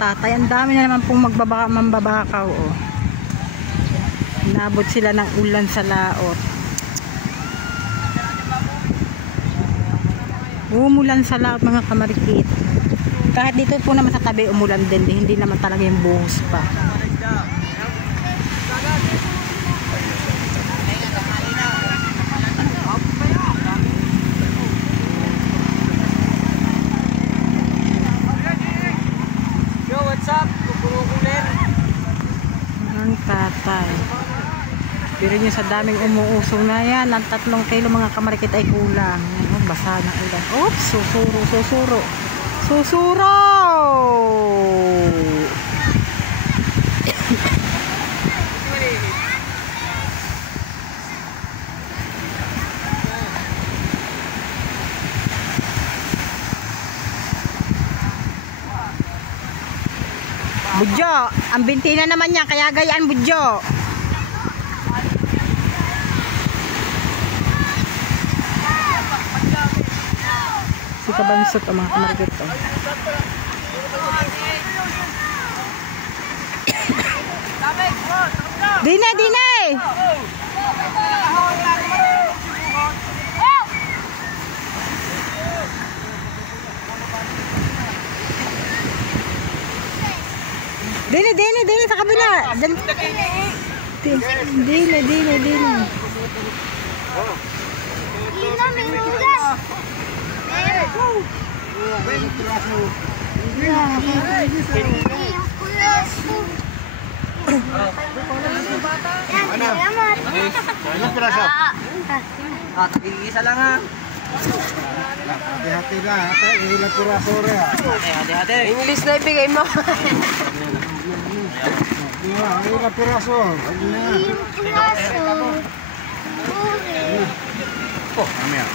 tatay. Ang dami na naman pong mambabakaw. Oh. Nabot sila ng ulan sa laot. Umulan sa laot mga kamarikit. Kahit dito po naman sa tabi umulan din. Hindi naman talaga yung buhos pa. Ang tatay. Pero nyo sa daming umuusong na yan, ang 3 kilo mga kamarikit ay kulang. Oh, basa ng ulan. Oops, susuro, susuro. Susuro! Budyo, ang bintina naman niya, kaya gayaan budyo. Si kabansot ang mga kamarikit to. Dine, dine! Dine, dine, dine sa kabila. Dine, dine, dine. Isa lang ha. Hati-hati lang. Ilang piraso rin. Hati-hati. English na ibigay mo. Ilang piraso. Oh, kami ah.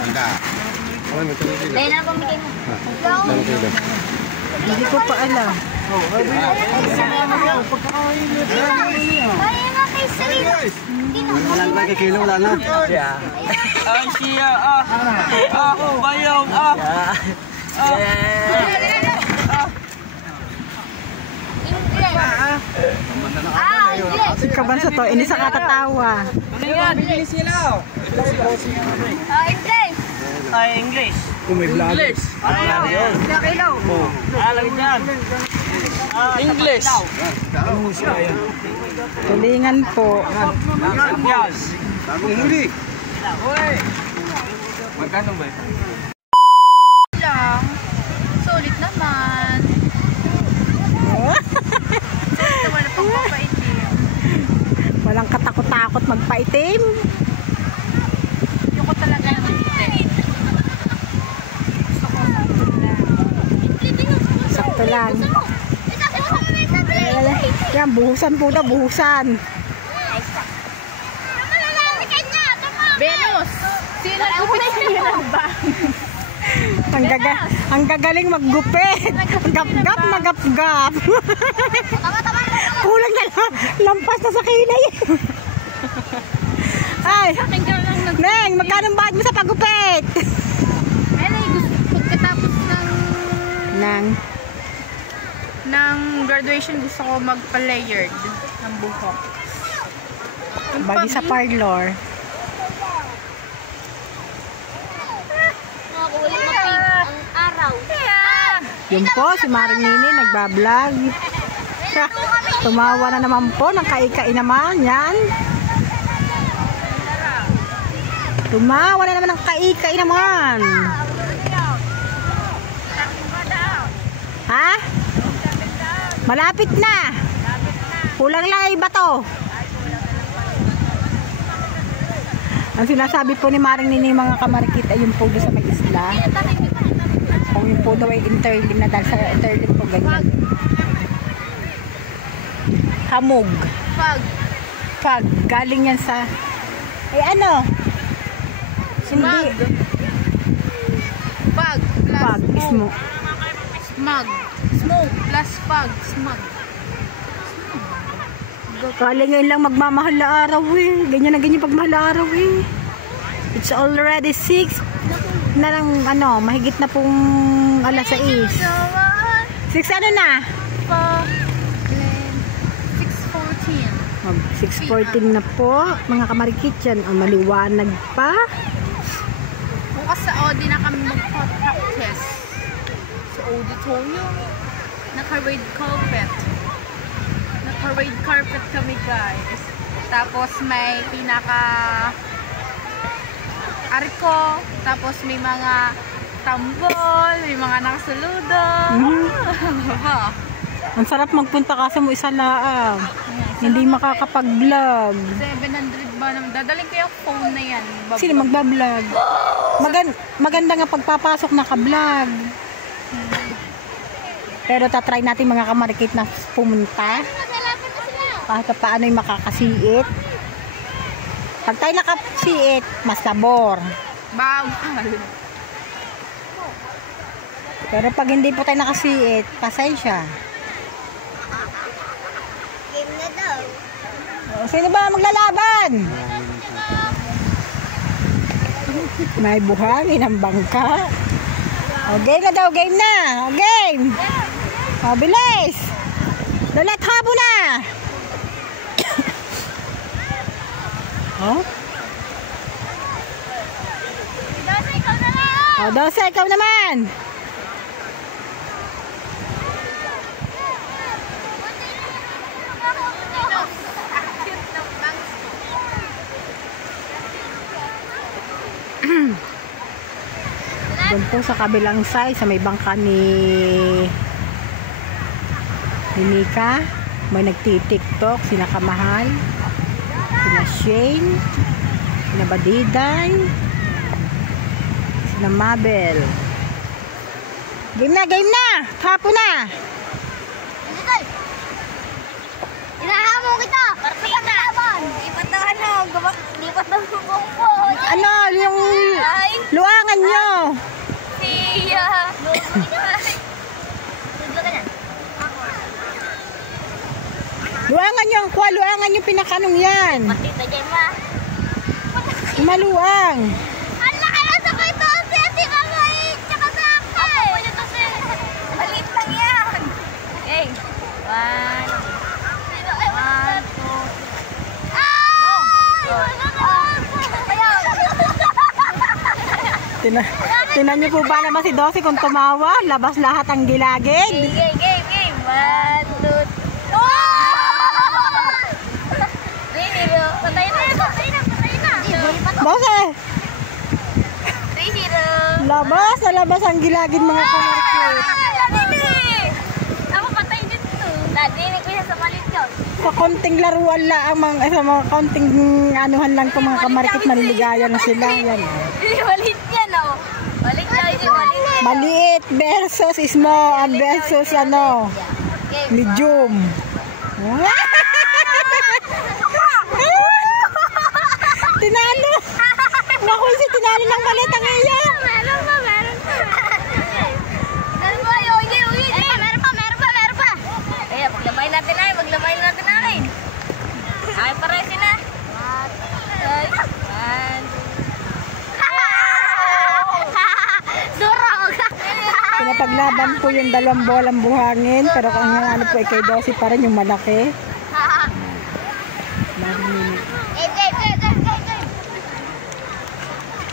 Sanda. Dahil na pamigay mo. Hindi ko pa alam. Kaya nga kay Sarina. Wala na kay kilo, wala na. Ay siya bayong Si kabansot to, ini sa katatawa. Ano yan? Sila. English. Ay, English. English. Ano yan? Kailaw. Alam dyan. English. Tulingan po. Yes. Bagong huli. Magkano ba? Lang. Sulit naman. Sulit naman ang pagpapaitim. Walang katakot-takot magpaitim. Yung ko talaga naman itim. Sakto lang. Yan, buhusan po na, buhusan. Venus! Sino nagpupit sa'yo ng bang? Ang gagaling maggupit. Gap-gap na gap-gap. Kulang na lang. Lampas na sa kilay. Ay, Neng, magkano bayad mo sa paggupit? Ay, pagkatapos ng graduation, gusto ko magpa-layered ng buhok. Bagi sa parlor. Ang araw. Yun po, si Maring Nini nagbablog. Tumawa na naman po ng kai-kai naman. Yan. Tumawa na naman ng kai-kai naman. Ha? Malapit na. Kulang lang ay bato. Ang sinasabi po ni Maring Nini mga kamarikit ay yung po doon sa may isla. Kung yung po daw ay interlim na dahil sa interlim po ganyan. Hamog. Pag. Galing yan sa ay ano? Hindi. Pag plus Pag. smoke. Smog. Smoke plus pag. Smog. Kala ngayon lang magmamahal na araw eh. Ganyan na ganyan pagmahal na araw eh. It's already 6 na lang ano, mahigit na pong alas 6. 6 ano na? pa. Then, 6:14. Mag 6:14 na po, mga kamarikit yan. Ang maliwanag pa. Bukas sa Audi na kami magpa-practice. Sa auditorium. Naka-red carpet. Naka-red carpet kami, guys. Tapos may arko. Tapos may mga tambol. May mga nakasuludo. Ang sarap magpunta kasi mo isa laang. Hindi makakapag-vlog. 700 ba naman? Dadaling ko yung phone na yan. Sino magba-vlog? Maganda nga pagpapasok naka-vlog. Pero tatry natin mga kamarikit na pumunta. Kahit paano yung makakasiit. Pag tayo nakasiit, mas labor. Bawal. Pero pag hindi po tayo nakasiit, pasensya. Game na daw. Sino ba maglalaban? May buhangin ang bangka. O, game na daw, game na. O, game. O, bilis. Dalat habo na. O? Dose, ikaw na lang! O, Dose, ikaw naman. Doon po sa kabilang side, sa may bangka ni Mika, may nagtitiktok, sina Kamahal, sina Shane, sina Badiday, sina Mabel. Game na, game na! Tapo na! Inahamon kita! Parang laban! Lipat na ano? Lipat na bumbo! Ano, yung luangan nyo? Siya! Luangan nyo ang kwa, luangan yung pinakanong yan. Matita dyan ma! Maluang. Ang laki na sa kay Tose! Si Mama eh! Tsaka sa akin! Ako yung Tose! Malit lang yan! Okay! 1, 2, Tinan niyo po ba naman si Dose kung tumawa, labas lahat ang gilagid. Game! 1, 2, oh! Patay na! Dose, 3-0! labas ang gilagid mga kamarikit. Ako patay dito. Nadinig ko siya sa malit yun. Sa konting laruan lang, sa mga konting anuhan lang ko mga kamarikit, maliligaya na sila. Yan. Malit yan oh. Malit yan. Maliit versus small versus medium. Tinalo! Naku, si tinalo ng maliit ang iya. Meron pa. Meron pa. Eh, maglamay natin ay. Ay, pares sila. Durog. Pinapaglaban po yung dalawang bolang buhangin, pero ang ano po ay kay Dose pa rin yung malaki.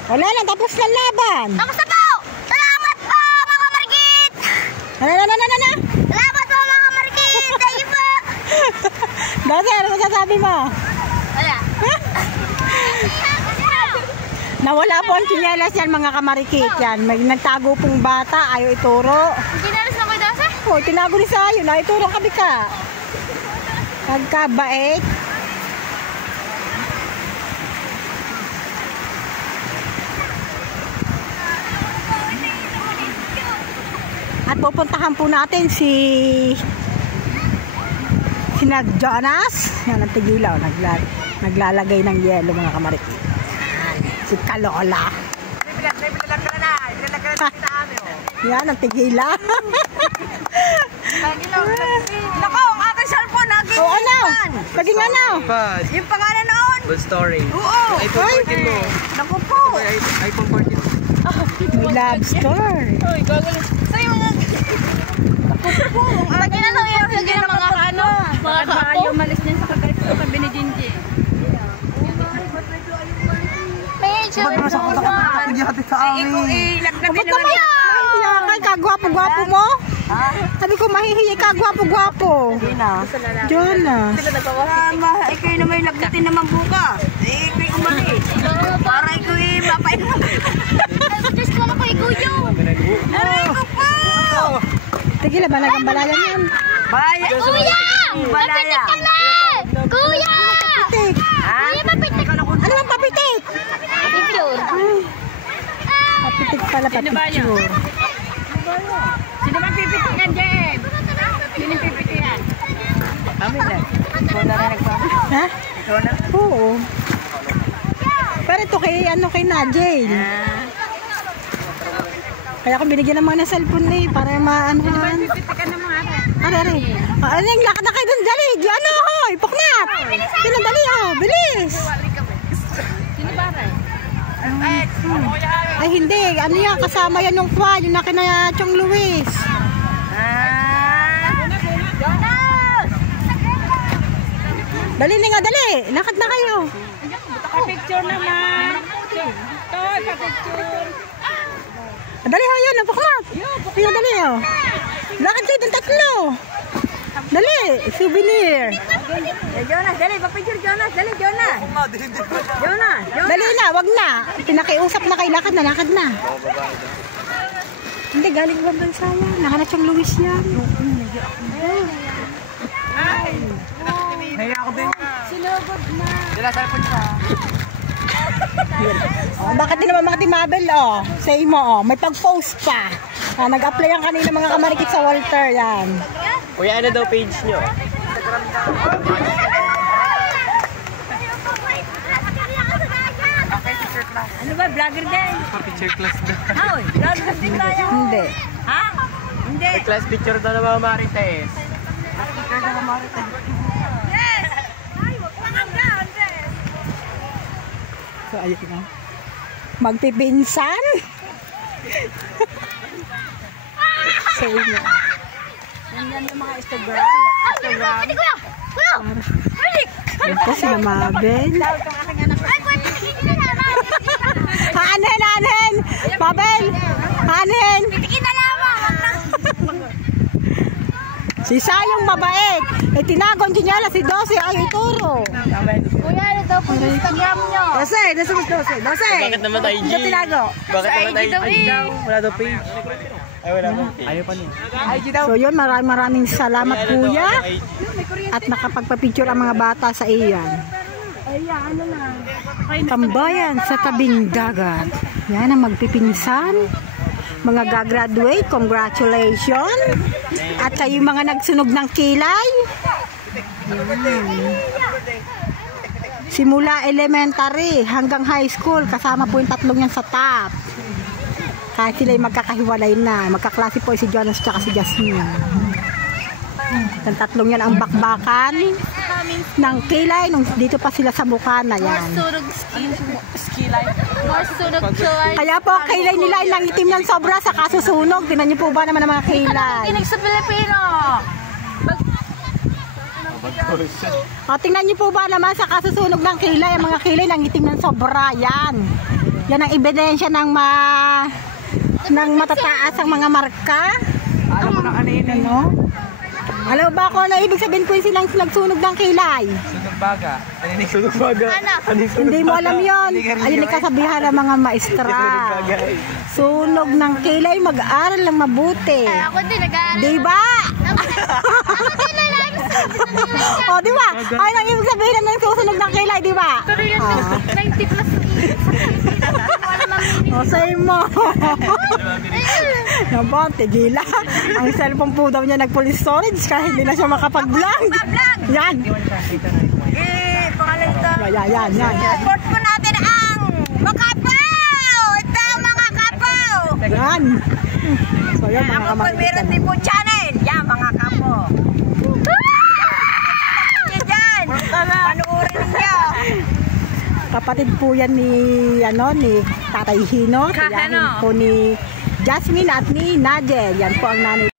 Wala lang, tapos na laban. Tapos na po! Salamat po, mga marikit! Na. Salamat po, mga marikit! Thank you po! Dose, ano masasabi mo? Wala. Nawala po ang tsinelas yan mga kamarikit yan. May nagtago pong bata, ayaw ituro. Ginalas na ko yung dose? Oh, tinago ni sa'yo, na ituro ka ka. Pagkabait. At pupuntahan po natin si Nag Jonas. Yan ang tigilaw, naglalagay ng yelo mga kamarikit. Si Kalola. Yan ang tigila. Nako, ang aking cellphone naging Oo, ano? Laging ano? yung pangalan noon. Good story. Oo. iPhone 14 mo. Naku po. iPhone 14. May love story. Sa yung mga Pag inanong yung mga ano, mga kaapo. Ayaw malis niya sa kagabi ni Jinji. Medyo. Ba't naman mahihiya ka? Kagwapo-gwapo mo? Sabi ko mahihiya ka, gwapo-gwapo. Jonah. Ikaw na may lagdatin naman bukas. Ikaw umalis. Para ikaw mapain mo. Just ko ako ikuyo. Aray ko po! Tigil, balagang balayan yan. Baya! Kuya! Balaya! Mapitik ka na! Kuya! Papitik. Kuya, mapitik! Ano bang papitik? Picture. Papitik pala, papicture. Sino ba pipitikan, Jem? Sino pipitikan? Kami na. Ikaw na rin nagpapit. Ha? Ikaw na. Oo. Pero ito kay Najel. Kaya ako binigyan ng mga na cellphone eh, para maanohan. Pipitikan ng mga ate. Ano yung lakad na kayo doon, dali. Ano, hoy, puknat. Sino, dali, oh, bilis. Sino ba rin? Ay, hindi. Ano yan, kasama yan yung kwa, yung nakina Chong Luis. Jonas! Dali na nga, dali. Lakad na kayo. Pa-picture naman. Ito, pa-picture. Dali, ho, yun, puknat. Yun, dali, oh. Lakad kayo doon, tatlo. Dali, souvenir. Jonas, dali. Papicture Jonas. Dali, Jonas. Jonas. Dali na, wag na. Pinakiusap na kayo, lakad na. Hindi, galing ibang bansa yan. Nakana Chong Luis yan. Naya ako din. Sinugod na. Sila sa po siya. Oh, bakit din naman mga timabel, oh. Say mo, oh. May pag-post pa. Nag-apply ang kanina mga kamarikit sa Walter, yan. Kuya, ano daw page nyo? Ano ba? Vlogger din? Picture class daw. Hoy, vlogger din tayo. Hindi. Ha? Hindi. Class picture daw ng mga Marites. Yes! Ay, wag lang ang Andres. So, ayun na. Magpipinsan? Say mo. Yan yung mga Instagram. Hindi, kuya! Kuya! Balik! Ito sila Mabel. Ay, kuya, pitikin na naman! Hanen! Mabel! Hanen! Pitikin na lamang! Wag na! Si Sayong mabait. Eh, tinagon din niya si 12 ay ituro. Kuya, ano daw po yung Instagram nyo? 12, nasa 12. Bakit naman tayo, G? Hindi tinago. Bakit naman tayo, daw G? eh. Wala daw page. Ay, wala pa. Ayaw pa niya. So yun, maraming salamat kuya. At nakapagpa-picture ang mga bata sa iyan. Tambayan sa tabing dagat. Yan ang magpipinsan. Mga gagraduate, congratulations. At kayo mga nagsunog ng kilay. Simula elementary hanggang high school, kasama po yung tatlong yan sa top. Kahit sila'y magkakahiwalay na, magkaklase po si Jonas at si Jasmine. Ang tatlong yan ang bakbakan ng kilay nung dito pa sila sa Bukana yan. Sunog skilay. More sunog kilay. Kaya po ang kilay nila ay langitim ng sobra sa kasusunog. Tinan niyo po ba naman ang mga kilay? Kinig sa Pilipino. O, tingnan niyo po ba naman sa kasusunog ng kilay, ang mga kilay langitim ng sobra yan. Yan ang ebidensya ng matataas ang mga marka. Alam mo na kanina. Ano? Alam ba kung ano ibig sabihin ko yung silang nagsunog ng kilay? Sunog baga. Kaninig sunog baga. Hindi mo alam yon. Ayun ang kasabihan ng mga maestra. Sunog ng kilay, mag-aaral lang mabuti. Ako din nag-aaral. Diba? Ako din nag-aaral. O, diba? Ayun ang ibig sabihin ng susunog ng kilay, diba? Pero yun, 90 plus. O, say mo. Naman, tigila. Ang cellphone po daw niya nag-police storage kahit hindi na siya makapag-vlog. Yan. Pangalan ito. Yan. Support po natin ang Makapaw! Ito ang mga kapaw! Yan. So, yan mga Ako po kamarikit. meron din po channel. Yan mga kapo. Yan. Panuorin ninyo. Kapatid po yan ni Tatay Hino. Tiyahin po ni Jasmine at ni Nadel. Yan po ang nanay.